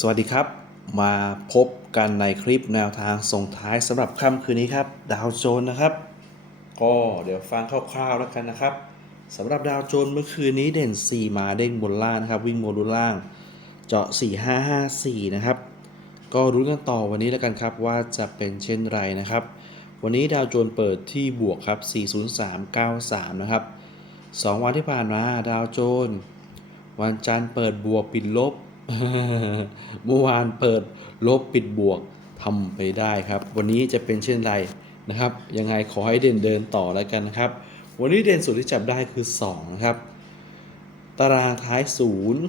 สวัสดีครับ มาพบกันในคลิปแนวทางส่งท้ายสำหรับค่ำคืนนี้ครับ ดาวโจนส์นะครับ ก็เดี๋ยวฟังคร่าวๆแล้วกันนะครับสำหรับดาวโจนส์เมื่อคืนนี้เด่น 4 มาเด้งบนล่างนะครับ วิ่งบนล่าง เจาะ 4554 นะครับ ก็รุ้นกันต่อวันนี้แล้วกันครับว่าจะเป็นเช่นไรนะครับ วันนี้ดาวโจนส์เปิดที่บวกครับ 40393 นะครับ 2 วันที่ผ่านมาดาวโจนส์วันจันทร์เปิดบวกปิดลบ เมื่อวานเปิดลบปิดบวกทำไปได้ครับ วันนี้จะเป็นเช่นไรนะครับ ยังไงขอให้เด่นเดินต่อแล้วกันนะครับ วันนี้เด่นสุดที่จับได้คือ2นะครับตารางท้ายศูนย์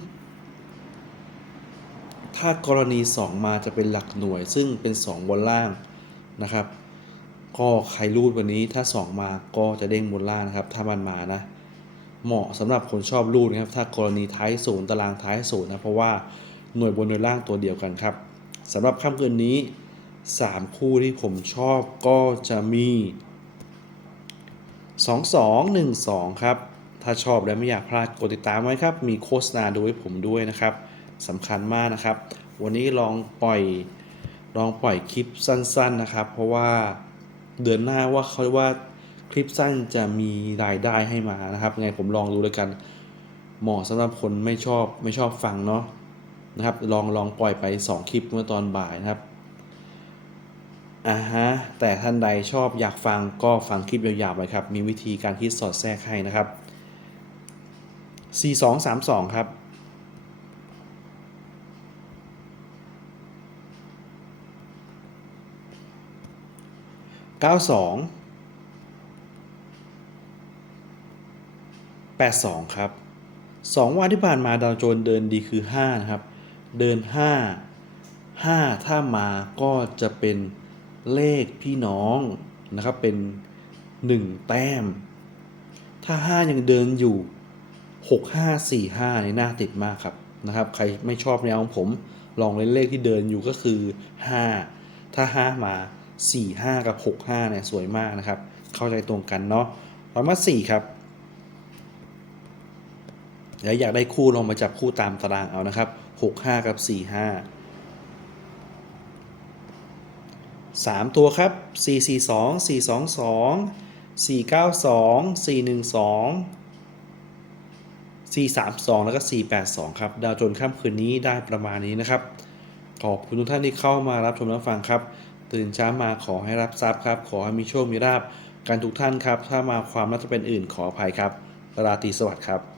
ถ้ากรณี 2 มาจะเป็นหลักหน่วย ซึ่งเป็น 2 บนล่างนะครับ ก็ใครรูดวันนี้ถ้า 2 มาก็จะเด้งบนล่างนะครับ ถ้ามันมานะ เหมาะสำหรับคนชอบรูดนะครับ ถ้ากรณีท้ายศูนย์ตารางท้ายศูนย์นะเพราะว่าหน่วยบนหน่วยล่างตัวเดียวกันครับสำหรับค่ำคืนนี้ 3 คู่ที่ผมชอบก็จะมี 2 2 1 2 ครับ ถ้าชอบและไม่อยากพลาดกดติดตามไว้ครับ มีโฆษณาดูให้ผมด้วยนะครับสำคัญมากนะครับ วันนี้ลองปล่อยลองปล่อยคลิปสั้น ๆนะครับ เพราะว่าเดือนหน้าว่าเขาเรียกว่า คลิปสั้นจะมีรายได้ให้มานะครับไงผมลองดูเลยกัน เหมาะสำหรับคนไม่ชอบไม่ชอบฟังเนาะนะครับ ลองลองปล่อยไป 2 คลิปเมื่อตอนบ่ายนะครับอ่าฮะแต่ท่านใดชอบอยากฟังก็ฟังคลิปยาวๆไปครับ มีวิธีการคิดสอดแทรกให้นะครับ 4232 ครับ92 82 ครับ 2 วันที่ผ่านมาดาวโจนเดินดีคือ 5 นะครับ เดิน 5 5 ถ้ามาก็จะเป็นเลขพี่น้องนะครับ เป็น 1 แต้ม ถ้า 5 ยังเดินอยู่ 6 5 4 5ในหน้าติดมากครับนะครับ ใครไม่ชอบแนวของผมลองเล่นเลขที่เดินอยู่ก็คือ 5 ถ้า 5 มา 4 5 กับ 6 5เนี่ยสวยมากนะครับ เข้าใจตรงกันเนาะต่อมา4ครับ แล้วอยากได้คู่ลองมาจับคู่ตามตารางเอานะครับ 6 5 กับ 4 5 3 ตัวครับ 4 4 2 4 2 2 4 9 2 4 1 2 4 3 2 แล้วก็ 4 8 2 ครับ ดาวโจนค่ำคืนนี้ได้ประมาณนี้นะครับ ขอบคุณทุกท่านที่เข้ามารับชมรับฟังครับ ตื่นเช้ามาขอให้รับทรัพย์ครับ ขอให้มีโชคมีราบกันทุกท่านครับ ถ้ามาความน่าจะเป็นอื่นขออภัยครับ ราตรีสวัสดิ์ครับ